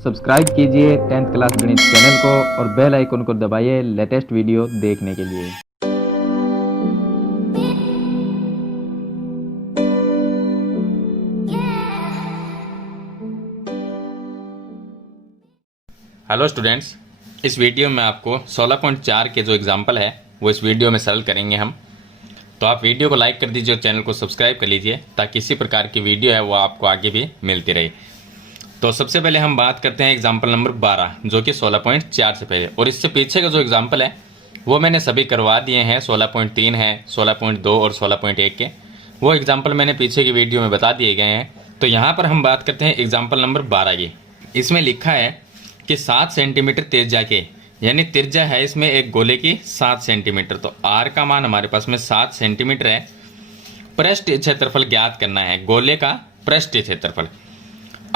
Subscribe कीजिए 10th class गणित channel को और बेल आइकन को दबाइए लेटेस्ट वीडियो देखने के लिए। हेलो स्टूडेंट्स, इस वीडियो में आपको 16.4 के जो एग्जाम्पल है वो इस वीडियो में सॉल्व करेंगे हम। तो आप वीडियो को लाइक कर दीजिए और चैनल को सब्सक्राइब कर लीजिए ताकि इसी प्रकार की वीडियो है वो आपको आगे भी मिलती रहे। तो सबसे पहले हम बात करते हैं एग्जाम्पल नंबर 12 जो कि 16.4 से पहले, और इससे पीछे का जो एग्जाम्पल है वो मैंने सभी करवा दिए हैं। 16.3 है, 16.2 और 16.1 के वो एग्जाम्पल मैंने पीछे की वीडियो में बता दिए गए हैं। तो यहाँ पर हम बात करते हैं एग्जाम्पल नंबर 12 की। इसमें लिखा है कि 7 सेंटीमीटर त्रिज्या के, यानी त्रिज्या है इसमें एक गोले की 7 सेंटीमीटर। तो आर का मान हमारे पास में 7 सेंटीमीटर है। पृष्ठीय क्षेत्रफल ज्ञात करना है, गोले का पृष्ठीय क्षेत्रफल।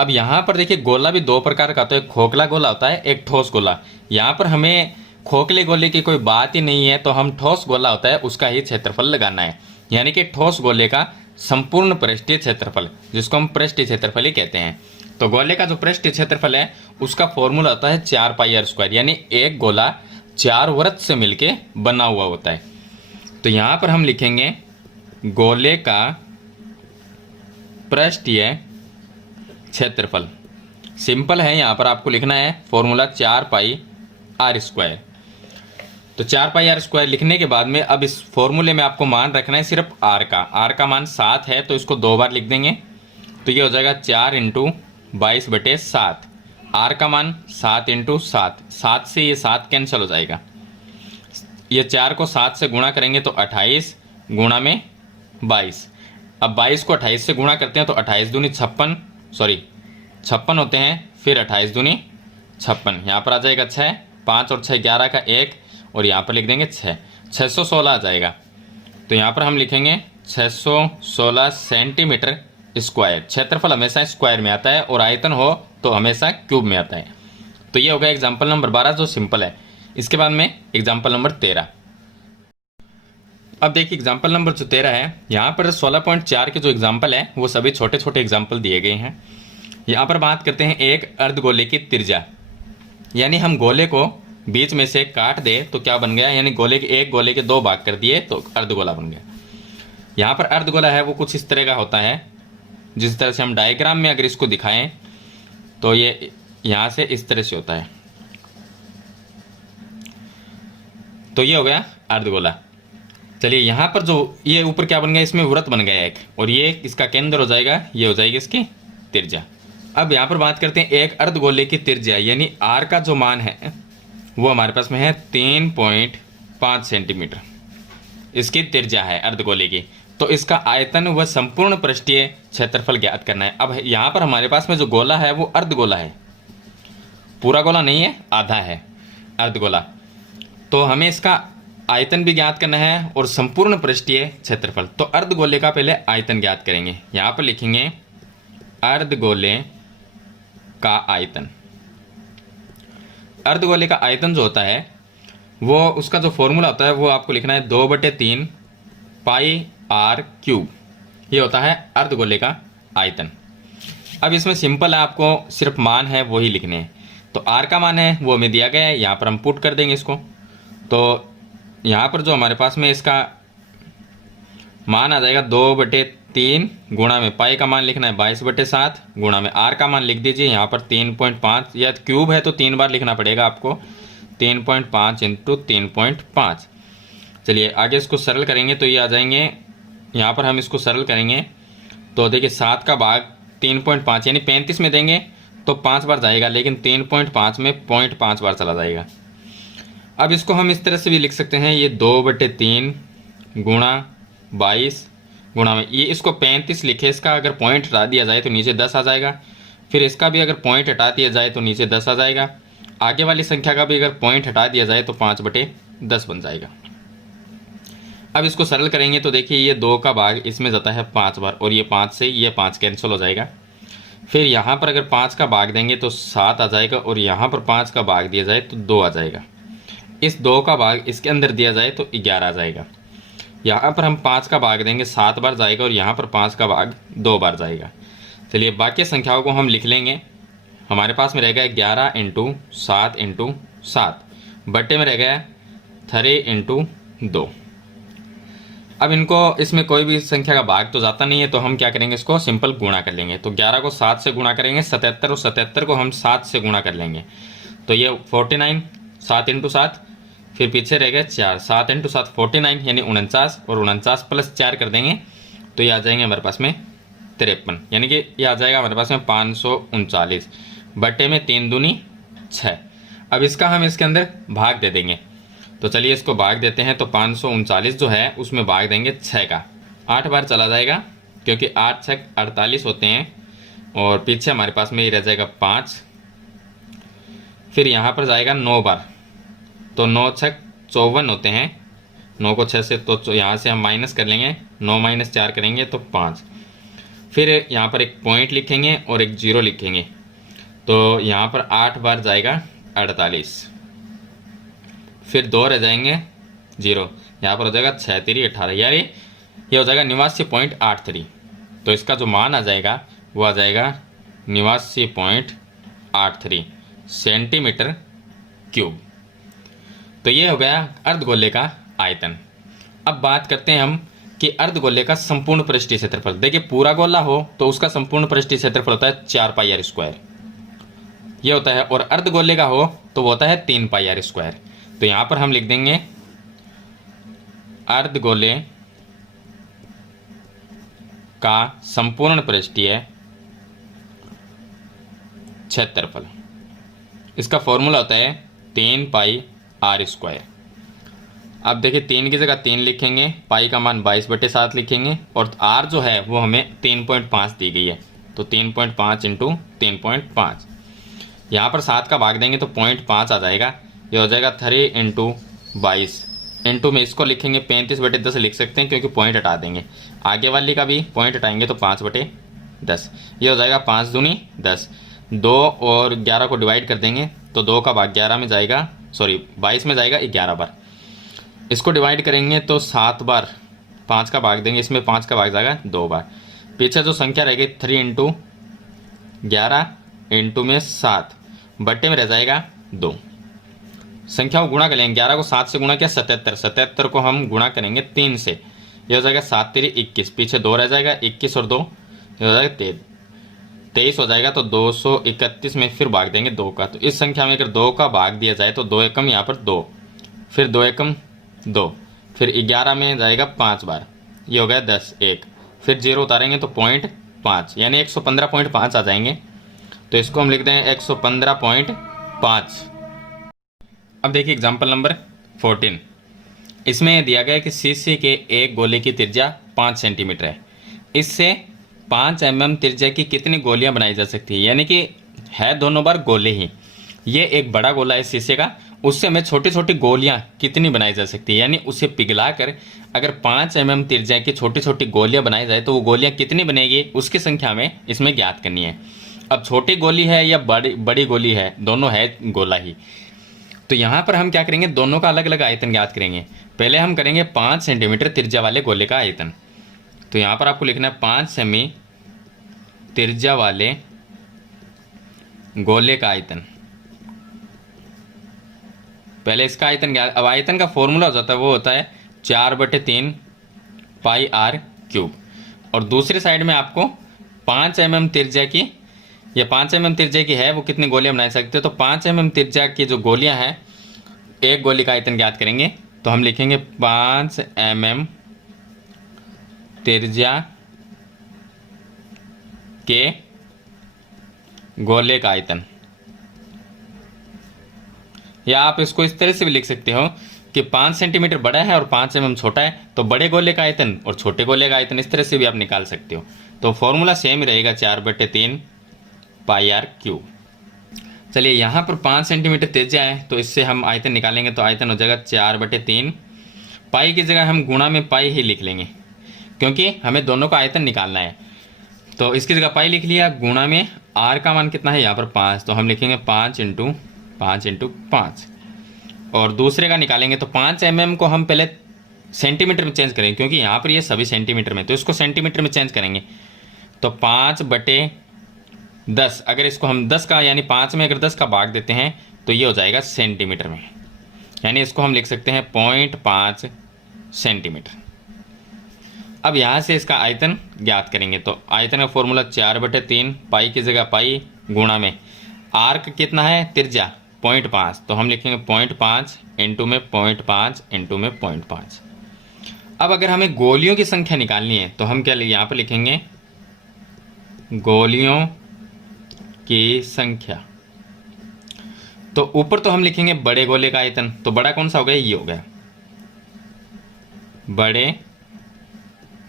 अब यहाँ पर देखिए गोला भी दो प्रकार का, तो एक खोखला गोला होता है, एक ठोस गोला। यहाँ पर हमें खोखले गोले की कोई बात ही नहीं है, तो हम ठोस गोला होता है उसका ही क्षेत्रफल लगाना है, यानी कि ठोस गोले का संपूर्ण पृष्ठीय क्षेत्रफल, जिसको हम पृष्ठीय क्षेत्रफल ही कहते हैं। तो गोले का जो पृष्ठीय क्षेत्रफल है उसका फॉर्मूला होता है 4πr², यानी एक गोला 4 वृत्त से मिलके बना हुआ होता है। तो यहाँ पर हम लिखेंगे गोले का पृष्ठीय क्षेत्रफल। सिंपल है, यहाँ पर आपको लिखना है फॉर्मूला 4πr²। तो 4πr² लिखने के बाद में अब इस फॉर्मूले में आपको मान रखना है सिर्फ r का। r का मान 7 है तो इसको 2 बार लिख देंगे, तो ये हो जाएगा 4 × 22/7। r का मान 7 × 7, 7 से ये 7 कैंसिल हो जाएगा। ये 4 को 7 से गुणा करेंगे तो 28 गुणा में 22। अब 22 को 28 से गुणा करते हैं तो 28 दूनी 56 होते हैं, फिर 28 दूनी 56। यहाँ पर आ जाएगा 6, 5 और 6 11 का 1, और यहाँ पर लिख देंगे 616 आ जाएगा। तो यहाँ पर हम लिखेंगे 616 सेंटीमीटर स्क्वायर। क्षेत्रफल हमेशा स्क्वायर में आता है और आयतन हो तो हमेशा क्यूब में आता है। तो ये हो गया एग्जाम्पल नंबर 12 जो सिंपल है। इसके बाद में एग्जाम्पल नंबर 13। अब देखिए एग्जाम्पल नंबर जो 13 है, यहाँ पर 16.4 के जो एग्जाम्पल है वो सभी छोटे छोटे एग्जाम्पल दिए गए हैं। यहाँ पर बात करते हैं एक अर्धगोले की त्रिज्या, यानी हम गोले को बीच में से काट दे तो क्या बन गया, यानी एक गोले के 2 भाग कर दिए तो अर्धगोला बन गया। यहाँ पर अर्धगोला है वो कुछ इस तरह का होता है, जिस तरह से हम डायग्राम में अगर इसको दिखाएं तो ये यहाँ से इस तरह से होता है। तो ये हो गया अर्धगोला। चलिए यहाँ पर जो ये ऊपर क्या बन गया, इसमें वृत्त बन गया एक, और ये इसका केंद्र हो जाएगा, ये हो जाएगी इसकी त्रिज्या। अब यहाँ पर बात करते हैं एक अर्धगोले की त्रिज्या, यानी आर का जो मान है वो हमारे पास में है 3.5 सेंटीमीटर। इसकी त्रिज्या है अर्धगोले की। तो इसका आयतन व संपूर्ण पृष्ठीय क्षेत्रफल ज्ञात करना है। अब यहाँ पर हमारे पास में जो गोला है वो अर्धगोला है, पूरा गोला नहीं है, आधा है अर्धगोला। तो हमें इसका आयतन भी ज्ञात करना है और संपूर्ण पृष्ठीय क्षेत्रफल। तो अर्धगोले का पहले आयतन ज्ञात करेंगे। यहाँ पर लिखेंगे अर्धगोले का आयतन। अर्धगोले का आयतन जो होता है वो उसका जो फॉर्मूला होता है वो आपको लिखना है 2/3 πr³। ये होता है अर्धगोले का आयतन। अब इसमें सिंपल है, आपको सिर्फ मान है वही लिखने हैं। तो r का मान है वो हमें दिया गया है, यहाँ पर हम पुट कर देंगे इसको। तो यहाँ पर जो हमारे पास में इसका मान आ जाएगा 2/3 गुणा में पाई का मान लिखना है 22/7 गुणा में r का मान लिख दीजिए यहाँ पर 3.5, या क्यूब है तो 3 बार लिखना पड़ेगा आपको, 3.5 × 3.5। चलिए आगे इसको सरल करेंगे तो ये आ जाएंगे। यहाँ पर हम इसको सरल करेंगे तो देखिए 7 का भाग 3.5 यानी 35 में देंगे तो 5 बार जाएगा, लेकिन 3.5 में 0.5 बार चला जाएगा। अब इसको हम इस तरह से भी लिख सकते हैं, ये 2/3 गुणा 22 गुणा में, ये इसको 35 लिखे, इसका अगर पॉइंट हटा दिया जाए तो नीचे 10 आ जाएगा, फिर इसका भी अगर पॉइंट हटा दिया जाए तो नीचे 10 आ जाएगा, आगे वाली संख्या का भी अगर पॉइंट हटा दिया जाए तो 5/10 बन जाएगा। अब इसको सरल करेंगे तो देखिए ये 2 का भाग इसमें जाता है 5 बार, और ये 5 से ये 5 कैंसिल हो जाएगा। फिर यहाँ पर अगर 5 का भाग देंगे तो 7 आ जाएगा, और यहाँ पर 5 का भाग दिया जाए तो 2 आ जाएगा। इस 2 का भाग इसके अंदर दिया जाए तो 11 आ जाएगा। यहाँ पर हम 5 का भाग देंगे 7 बार जाएगा, और यहाँ पर 5 का भाग 2 बार जाएगा। चलिए बाकी संख्याओं को हम लिख लेंगे। हमारे पास में रह गया 11 इंटू 7 इंटू 7 बटे में रह गया 3 इंटू 2। अब इनको इसमें कोई भी संख्या का भाग तो जाता नहीं है, तो हम क्या करेंगे, इसको सिंपल गुणा कर लेंगे। तो 11 को 7 से गुणा करेंगे 77 और 77 को हम 7 से गुणा कर लेंगे। तो ये 49 7 इंटू 7, फिर पीछे रह गया 4, 7 इंटू 7 49 यानी 49, और 49 प्लस 4 कर देंगे तो ये आ जाएंगे हमारे पास में 53, यानी कि ये आ जाएगा हमारे पास में 539 बटे में 3 दूनी 6। अब इसका हम इसके अंदर भाग दे देंगे। तो चलिए इसको भाग देते हैं। तो 539 जो है उसमें भाग देंगे 6 का, 8 बार चला जाएगा क्योंकि 8 6 48 होते हैं, और पीछे हमारे पास में ये रह जाएगा 5, फिर यहाँ पर जाएगा 9 बार, तो 9 6 54 होते हैं, 9 को 6 से तो यहाँ से हम माइनस कर लेंगे, 9 माइनस 4 करेंगे तो 5, फिर यहाँ पर एक पॉइंट लिखेंगे और एक जीरो लिखेंगे, तो यहाँ पर 8 बार जाएगा 48, फिर 2 रह जाएंगे 0, यहाँ पर हो जाएगा 6 3 18, यानी ये हो जाएगा 89.83। तो इसका जो मान आ जाएगा वो आ जाएगा 89.83 सेंटीमीटर क्यूब। तो ये हो गया अर्धगोले का आयतन। अब बात करते हैं हम कि अर्धगोले का संपूर्ण पृष्ठीय क्षेत्रफल। देखिए पूरा गोला हो तो उसका संपूर्ण पृष्ठीय क्षेत्रफल होता है 4 पाई आर स्क्वायर, ये होता है, और अर्धगोले का हो तो वो होता है 3 पाई आर स्क्वायर। तो यहाँ पर हम लिख देंगे अर्धगोले का संपूर्ण पृष्ठीय क्षेत्रफल, इसका फॉर्मूला होता है 3 पाई आर स्क्वायर। अब देखिए 3 की जगह 3 लिखेंगे, पाई का मान 22/7 लिखेंगे, और आर जो है वो हमें 3.5 दी गई है, तो 3.5 इंटू 3.5, यहाँ पर 7 का भाग देंगे तो 0.5 आ जाएगा, ये हो जाएगा 3 इंटू 22, इंटू में इसको लिखेंगे 35/10 लिख सकते हैं क्योंकि पॉइंट हटा देंगे, आगे वाली का भी पॉइंट हटाएंगे तो 5/10, ये हो जाएगा 5 दूनी 10, 2 और 11 को डिवाइड कर देंगे तो 2 का भाग 11 में जाएगा, सॉरी 22 में जाएगा 11 बार, इसको डिवाइड करेंगे तो 7 बार, 5 का भाग देंगे इसमें 5 का भाग जाएगा 2 बार, पीछे जो संख्या रहेगी 3 इंटू 11 इंटू में 7 बट्टे में रह जाएगा 2। संख्या को गुणा करेंगे, 11 को 7 से गुणा किया 77, 77 को हम गुणा करेंगे 3 से, ये हो जाएगा 7 3 21, पीछे 2 रह जाएगा, 21 और 2 ये हो जाएगा 23 हो जाएगा, तो 231 में फिर भाग देंगे 2 का। तो इस संख्या में अगर 2 का भाग दिया जाए तो 2 एकम यहाँ पर 2, फिर 2 एकम 2, फिर 11 में जाएगा 5 बार, ये हो गया 10 1, फिर 0 उतारेंगे तो 0.5 यानी 115.5 आ जाएंगे, तो इसको हम लिख दें 115.5। अब देखिए एग्जाम्पल नंबर 14, इसमें दिया गया है कि शीशे के एक गोले की त्रिज्या 5 सेंटीमीटर है, इससे 5 mm त्रिज्या की कितनी गोलियां बनाई जा सकती है, यानी कि है दोनों बार गोले ही, ये एक बड़ा गोला है शीशे का, उससे हमें छोटी छोटी गोलियां कितनी बनाई जा सकती है, यानी उसे पिघलाकर अगर 5 mm त्रिज्या की छोटी छोटी गोलियां बनाई जाए तो वो गोलियां कितनी बनेगी उसकी संख्या हमें इसमें ज्ञात करनी है। अब छोटी गोली है या बड़ी गोली है, दोनों है गोला ही, तो यहाँ पर हम क्या करेंगे, दोनों का अलग अलग आयतन ज्ञात करेंगे। पहले हम करेंगे 5 सेंटीमीटर त्रिज्या वाले गोले का आयतन, तो यहाँ पर आपको लिखना है 5 सेमी त्रिज्या वाले गोले का आयतन, पहले इसका आयतन ज्ञात। अब आयतन का फॉर्मूला हो जाता है वो होता है 4/3 पाई आर क्यूब, और दूसरी साइड में आपको 5 mm त्रिज्या की, ये 5 mm त्रिज्या की है वो कितनी गोलियां बना सकते हो, तो 5 mm त्रिज्या की जो गोलियां हैं एक गोली का आयतन ज्ञात करेंगे, तो हम लिखेंगे 5 mm त्रिज्या के गोले का आयतन, या आप इसको इस तरह से भी लिख सकते हो कि 5 सेंटीमीटर बड़ा है और 5 mm छोटा है, तो बड़े गोले का आयतन और छोटे गोले का आयतन इस तरह से भी आप निकाल सकते हो। तो फॉर्मूला सेम ही रहेगा 4/3 पाई आर क्यूब। चलिए यहाँ पर 5 सेंटीमीटर त्रिज्या है तो इससे हम आयतन निकालेंगे, तो आयतन हो जाएगा 4/3, पाई की जगह हम गुणा में पाई ही लिख लेंगे क्योंकि हमें दोनों का आयतन निकालना है, तो इसकी जगह पाई लिख लिया, गुणा में आर का मान कितना है यहाँ पर 5, तो हम लिखेंगे 5 इंटू 5, और दूसरे का निकालेंगे तो 5 mm को हम पहले सेंटीमीटर में चेंज करेंगे क्योंकि यहाँ पर ये सभी सेंटीमीटर में, तो इसको सेंटीमीटर में चेंज करेंगे, तो 5/5 10, अगर इसको हम 10 का यानी 5 में अगर 10 का भाग देते हैं तो ये हो जाएगा सेंटीमीटर में, यानी इसको हम लिख सकते हैं 0.5 सेंटीमीटर। अब यहाँ से इसका आयतन ज्ञात करेंगे, तो आयतन का फॉर्मूला 4/3 पाई की जगह पाई गुणा में आर्क कितना है, त्रिज्या 0.5, तो हम लिखेंगे 0.5 इंटू में 0.5 इंटू में 0.5। अब अगर हमें गोलियों की संख्या निकालनी है तो हम क्या यहाँ पर लिखेंगे, गोलियों की संख्या। तो ऊपर तो हम लिखेंगे बड़े गोले का आयतन, तो बड़ा कौन सा हो गया, ये हो गया बड़े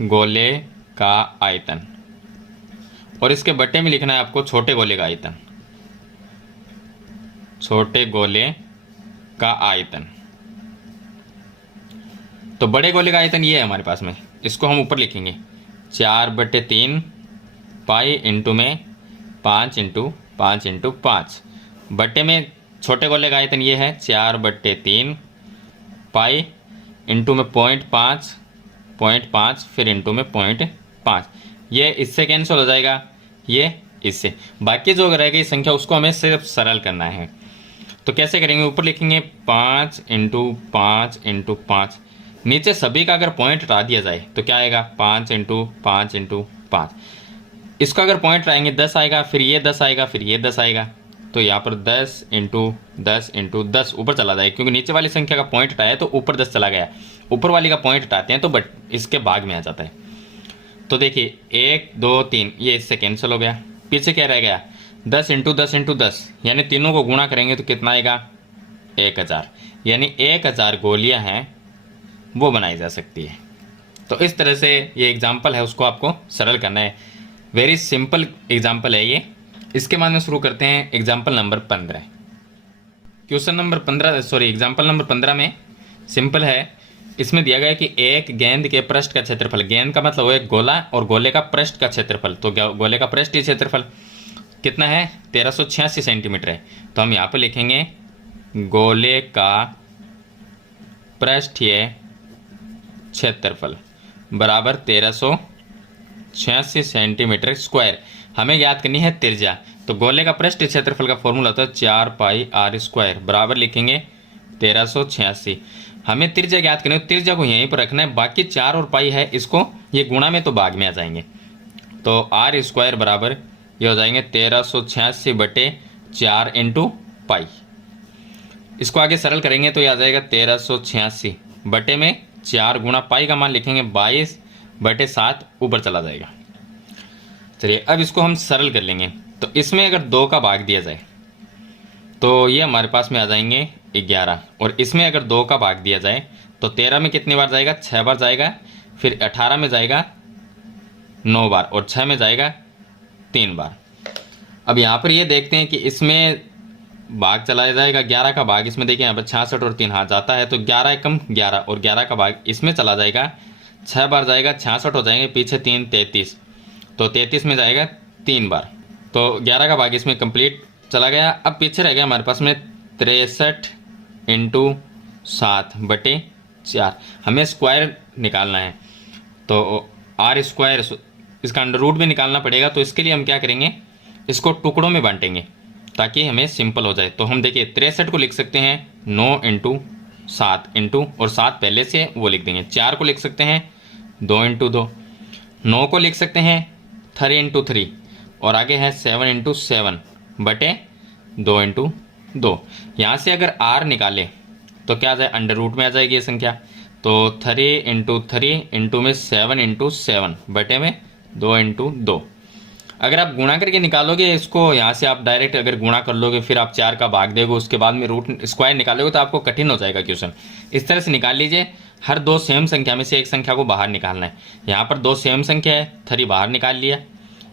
गोले का आयतन, और इसके बट्टे में लिखना है आपको छोटे गोले का आयतन, छोटे गोले का आयतन। तो बड़े गोले का आयतन ये है हमारे पास में, इसको हम ऊपर लिखेंगे 4/3 पाई इंटू में 5 इंटू 5 इंटू 5, बट्टे में छोटे गोले का आयतन ये है 4/3 पाई इंटू में 0.5 फिर इंटू में 0.5, ये इससे कैंसिल हो जाएगा, ये इससे, बाकी जो रहेगी संख्या उसको हमें सिर्फ सरल करना है। तो कैसे करेंगे, ऊपर लिखेंगे 5 इंटू 5 इंटू 5, नीचे सभी का अगर पॉइंट हटा दिया जाए तो क्या आएगा, 5 इंटू 5 इंटू 5, इसको अगर पॉइंट हटाएंगे 10 आएगा, फिर ये 10 आएगा, फिर ये 10 आएगा, तो यहाँ पर 10 इंटू 10 इंटू 10 ऊपर चला जाएगा, क्योंकि नीचे वाली संख्या का पॉइंट हटाया तो ऊपर 10 चला गया, ऊपर वाली का पॉइंट हटाते हैं तो बट इसके भाग में आ जाता है। तो देखिए 1 2 3 ये इससे कैंसिल हो गया, पीछे क्या रह गया, 10 इंटू 10 इंटू 10, यानी तीनों को गुणा करेंगे तो कितना आएगा, 1000, यानी 1000 गोलियां हैं वो बनाई जा सकती है। तो इस तरह से ये एग्जाम्पल है, उसको आपको सरल करना है, वेरी सिंपल एग्जाम्पल है ये। इसके बाद में शुरू करते हैं example number 15। Question number 15 sorry example number 15 में सिंपल है, इसमें दिया गया है कि एक गेंद के पृष्ठ का क्षेत्रफल, गेंद का मतलब वो एक गोला और गोले का पृष्ठ का क्षेत्रफल, तो गोले का पृष्ठीय क्षेत्रफल कितना है, 1386 सेंटीमीटर है। तो हम यहाँ पर लिखेंगे गोले का पृष्ठीय क्षेत्रफल बराबर 1386 सेंटीमीटर स्क्वायर। हमें याद करनी है त्रिज्या, तो गोले का पृष्ठीय क्षेत्रफल का फॉर्मूला होता है 4πr² बराबर लिखेंगे 1386। हमें त्रिज्या ज्ञात करनी है, त्रिज्या को यहीं पर रखना है, बाकी 4 और पाई है इसको ये गुणा में तो भाग में आ जाएंगे, तो r² बराबर ये हो जाएंगे 1386/4 इंटू पाई। इसको आगे सरल करेंगे तो ये आ जाएगा 1386 बटे में 4 गुणा पाई का मान लिखेंगे 22/7 ऊपर चला जाएगा। चलिए अब इसको हम सरल कर लेंगे, तो इसमें अगर 2 का भाग दिया जाए तो ये हमारे पास में आ जाएंगे 11, और इसमें अगर 2 का भाग दिया जाए तो 13 में कितनी बार जाएगा, 6 बार जाएगा, फिर 18 में जाएगा 9 बार, और 6 में जाएगा 3 बार। अब यहाँ पर ये देखते हैं कि इसमें भाग चला जाएगा 11 का भाग, इसमें देखिए यहाँ पर 66 और 3 हाथ जाता है, तो 11 एकम 11, और 11 का भाग इसमें चला जाएगा, 6 बार जाएगा, 66 हो जाएंगे, पीछे 3 33, तो 33 में जाएगा 3 बार, तो 11 का भाग इसमें कंप्लीट चला गया। अब पीछे रह गया हमारे पास में 63 इंटू 7/4, हमें स्क्वायर निकालना है, तो r², इसका अंडर रूट भी निकालना पड़ेगा, तो इसके लिए हम क्या करेंगे, इसको टुकड़ों में बांटेंगे ताकि हमें सिंपल हो जाए। तो हम देखिए 63 को लिख सकते हैं 9 इंटू 7 इंटू, और 7 पहले से वो लिख देंगे, 4 को लिख सकते हैं 2 इंटू 2, 9 को लिख सकते हैं 3 इंटू 3, और आगे है 7 इंटू 7 बटे 2 इंटू 2। यहाँ से अगर r निकाले तो क्या आ जाए, अंडर रूट में आ जाएगी ये संख्या, तो 3 इंटू 3 इंटू में 7 इंटू 7 बटे में 2 इंटू 2। अगर आप गुणा करके निकालोगे इसको, यहाँ से आप डायरेक्ट अगर गुणा कर लोगे, फिर आप 4 का भाग दोगे, उसके बाद में रूट स्क्वायर निकालोगे तो आपको कठिन हो जाएगा क्वेश्चन। इस तरह से निकाल लीजिए, हर 2 सेम संख्या में से एक संख्या को बाहर निकालना है। यहाँ पर 2 सेम संख्या है, 3 बाहर निकाल लिया,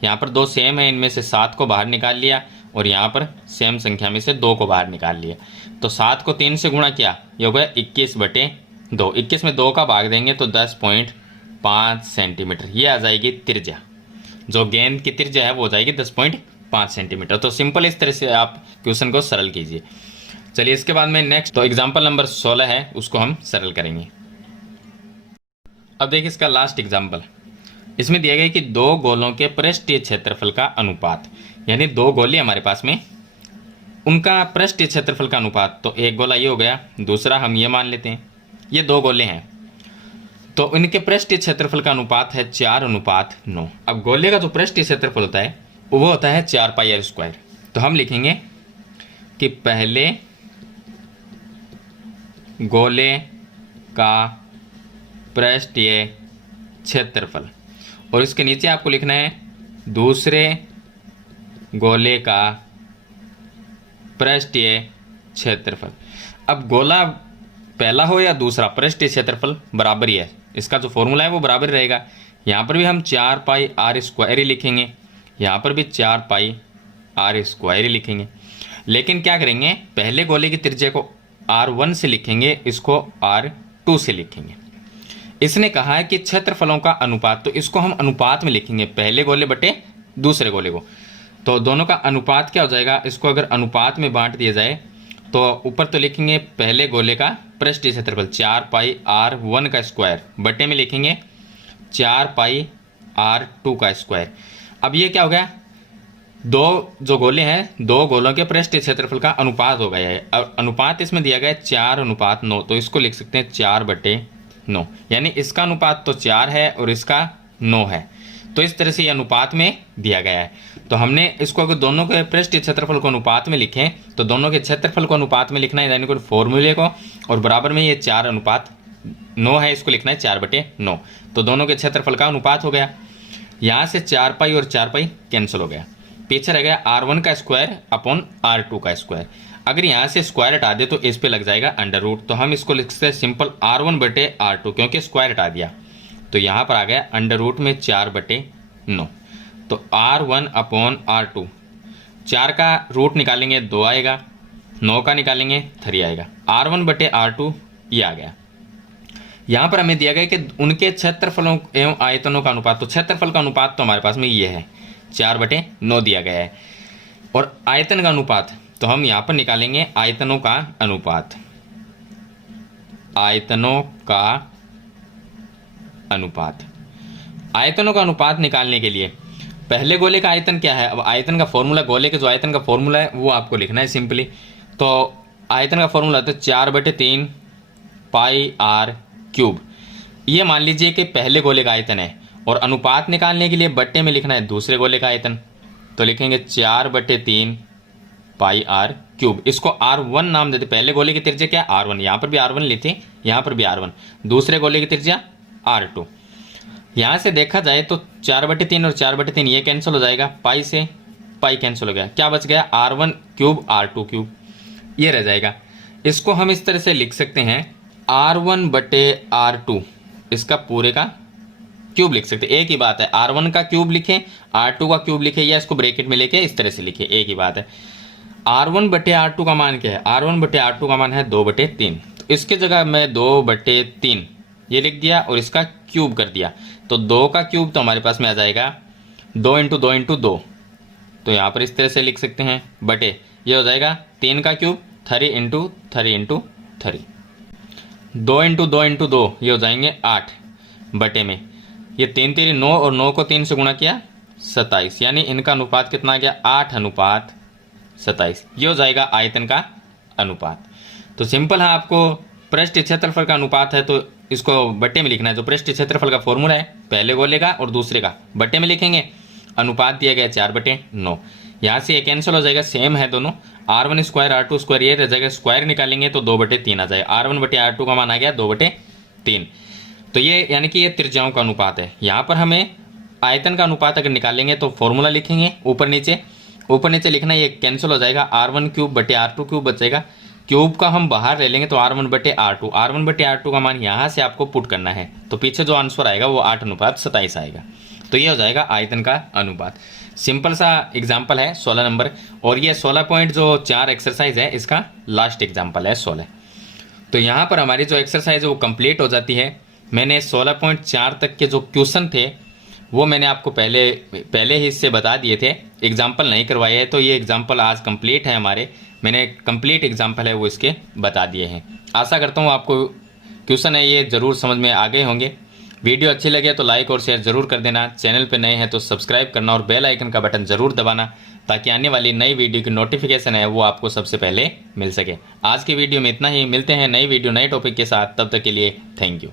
यहाँ पर 2 सेम है, इनमें से 7 को बाहर निकाल लिया, और यहाँ पर सेम संख्या में से 2 को बाहर निकाल लिया, तो 7 को 3 से गुणा किया, ये हो गया 21/2, 21 में 2 का भाग देंगे तो 10.5 सेंटीमीटर, ये आ जाएगी त्रिज्या, जो गेंद की त्रिज्या है वो हो जाएगी 10.5 सेंटीमीटर। तो सिंपल इस तरह से आप क्वेश्चन को सरल कीजिए। चलिए इसके बाद में नेक्स्ट तो एग्जाम्पल नंबर 16 है, उसको हम सरल करेंगे। अब देखिए इसका लास्ट एग्जाम्पल, इसमें दिया गया है कि दो गोलों के पृष्ठीय क्षेत्रफल का अनुपात, यानी दो गोले हमारे पास में, उनका पृष्ठीय क्षेत्रफल का अनुपात। तो एक गोला ये हो गया, दूसरा हम ये मान लेते हैं, ये दो गोले हैं, तो इनके पृष्ठीय क्षेत्रफल का अनुपात है 4:9। अब गोले का जो पृष्ठीय क्षेत्रफल होता है वो होता है 4πr²। तो हम लिखेंगे कि पहले गोले का पृष्ठीय क्षेत्रफल, और इसके नीचे आपको लिखना है दूसरे गोले का पृष्ठीय क्षेत्रफल। अब गोला पहला हो या दूसरा, पृष्ठीय क्षेत्रफल बराबर ही है, इसका जो फॉर्मूला है वो बराबर रहेगा। यहाँ पर भी हम 4πr² ही लिखेंगे, यहाँ पर भी 4πr² ही लिखेंगे। लेकिन क्या करेंगे, पहले गोले की त्रिज्या को r1 से लिखेंगे, इसको r2 से लिखेंगे। इसने कहा है कि क्षेत्रफलों का अनुपात, तो इसको हम अनुपात में लिखेंगे, पहले गोले बटे दूसरे गोले को। तो दोनों का अनुपात क्या हो जाएगा, इसको अगर अनुपात में बांट दिया जाए तो ऊपर तो लिखेंगे पहले गोले का पृष्ठीय क्षेत्रफल 4πr1 का स्क्वायर, बटे में लिखेंगे 4πr2 का स्क्वायर। अब ये क्या हो गया, दो जो गोले हैं, दो गोलों के पृष्ठीय क्षेत्रफल का अनुपात हो गया है। अब अनुपात इसमें दिया गया है 4:9, तो इसको लिख सकते हैं 4/9, यानी इसका अनुपात तो 4 है और इसका 9 है। तो इस तरह से ये अनुपात में दिया गया है। तो हमने इसको अगर दोनों के पृष्ठीय क्षेत्रफल को अनुपात में लिखें तो दोनों के क्षेत्रफल को अनुपात में लिखना है, यानी कि फॉर्मूले को, और बराबर में ये 4:9 है, इसको लिखना है 4/9। तो दोनों के क्षेत्रफल का अनुपात हो गया। यहाँ से 4π और 4π कैंसिल हो गया, पीछे रह गया r1 का स्क्वायर अपॉन r2 का स्क्वायर। अगर यहाँ से स्क्वायर हटा दे तो इस पे लग जाएगा अंडर रूट, तो हम इसको लिख सकते हैं सिंपल r1/r2, क्योंकि स्क्वायर हटा दिया तो यहाँ पर आ गया अंडर रूट में 4/9। तो r1 अपॉन r2, 4 का रूट निकालेंगे 2 आएगा, 9 का निकालेंगे 3 आएगा, r1/r2 ये आ गया। यहाँ पर हमें दिया गया कि उनके क्षेत्रफलों एवं आयतनों का अनुपात, तो क्षेत्रफल का अनुपात तो हमारे पास में ये है 4/9 दिया गया है, और आयतन का अनुपात तो हम यहाँ पर निकालेंगे आयतनों का अनुपात, आयतनों का अनुपात। आयतनों का अनुपात निकालने के लिए पहले गोले का आयतन क्या है, अब आयतन का फॉर्मूला, गोले के जो आयतन का फॉर्मूला है वो आपको लिखना है सिंपली। तो आयतन का फॉर्मूला होता है 4/3 πr³। ये मान लीजिए कि पहले गोले का आयतन है, और अनुपात निकालने के लिए बट्टे में लिखना है दूसरे गोले का आयतन, तो लिखेंगे 4/3 πr³। इसको r1 नाम देते, पहले गोले की त्रिज्या क्या है r1, यहाँ पर भी r1 लेते, यहाँ पर भी r1, दूसरे गोले की त्रिज्या r2। यहाँ से देखा जाए तो 4/3 और 4/3 ये कैंसिल हो जाएगा, पाई से पाई कैंसिल हो गया, क्या बच गया r1³ r2³, ये रह जाएगा। इसको हम इस तरह से लिख सकते हैं r1/r2, इसका पूरे का क्यूब लिख सकते हैं, एक ही बात है। r1 का क्यूब लिखें, r2 का क्यूब लिखें, या इसको ब्रैकेट में लेके इस तरह से लिखें, एक ही बात है। r1/r2 का मान क्या है, r1/r2 का मान है 2/3, तो इसके जगह मैं 2/3 ये लिख दिया और इसका क्यूब कर दिया, तो 2 का क्यूब तो हमारे पास में आ जाएगा 2 × 2 × 2, तो यहाँ पर इस तरह से लिख सकते हैं, बटे ये हो जाएगा 3 का क्यूब 3 × 3 × 3, 2 × 2 × 2 ये हो जाएंगे 8, बटे में ये 3 × 3 9, और 9 को 3 से गुणा किया 27, यानी इनका अनुपात कितना आ गया 8:27, ये हो जाएगा आयतन का अनुपात। तो सिंपल है, आपको पृष्ठीय क्षेत्रफल का अनुपात है तो इसको बट्टे में लिखना है, जो पृष्ठीय क्षेत्रफल का फॉर्मूला है पहले गोले का और दूसरे का, बट्टे में लिखेंगे, अनुपात दिया गया 4/9। यहाँ से ये कैंसिल हो जाएगा, सेम है दोनों, r1² r2² ये रह जाएगा, स्क्वायर निकालेंगे तो 2/3 आ जाएगा, r1/r2 का मान आ गया 2/3। तो ये यानी कि ये त्रिज्याओं का अनुपात है। यहाँ पर हमें आयतन का अनुपात अगर निकालेंगे तो फॉर्मूला लिखेंगे ऊपर नीचे लिखना, ये कैंसिल हो जाएगा, r1³/r2³ बचेगा, क्यूब का हम बाहर ले लेंगे तो r1/r2, r1/r2 का मान यहाँ से आपको पुट करना है, तो पीछे जो आंसर आएगा वो 8:27 आएगा। तो ये हो जाएगा आयतन का अनुपात। सिंपल सा एग्जाम्पल है 16 नंबर, और ये 16 पॉइंट जो 4 एक्सरसाइज है इसका लास्ट एग्जाम्पल है 16। तो यहाँ पर हमारी जो एक्सरसाइज है वो कंप्लीट हो जाती है। मैंने 16.4 तक के जो क्वेश्चन थे वो मैंने आपको पहले ही इससे बता दिए थे, एग्जाम्पल नहीं करवाए हैं, तो ये एग्जाम्पल आज कंप्लीट है हमारे, मैंने कंप्लीट एग्जाम्पल है वो इसके बता दिए हैं। आशा करता हूँ आपको क्वेश्चन है ये ज़रूर समझ में आ गए होंगे, वीडियो अच्छी लगे तो लाइक और शेयर ज़रूर कर देना। चैनल पे नए हैं तो सब्सक्राइब करना और बेल आइकन का बटन ज़रूर दबाना, ताकि आने वाली नई वीडियो की नोटिफिकेशन है वो आपको सबसे पहले मिल सके। आज की वीडियो में इतना ही, मिलते हैं नई वीडियो नए टॉपिक के साथ, तब तक के लिए थैंक यू।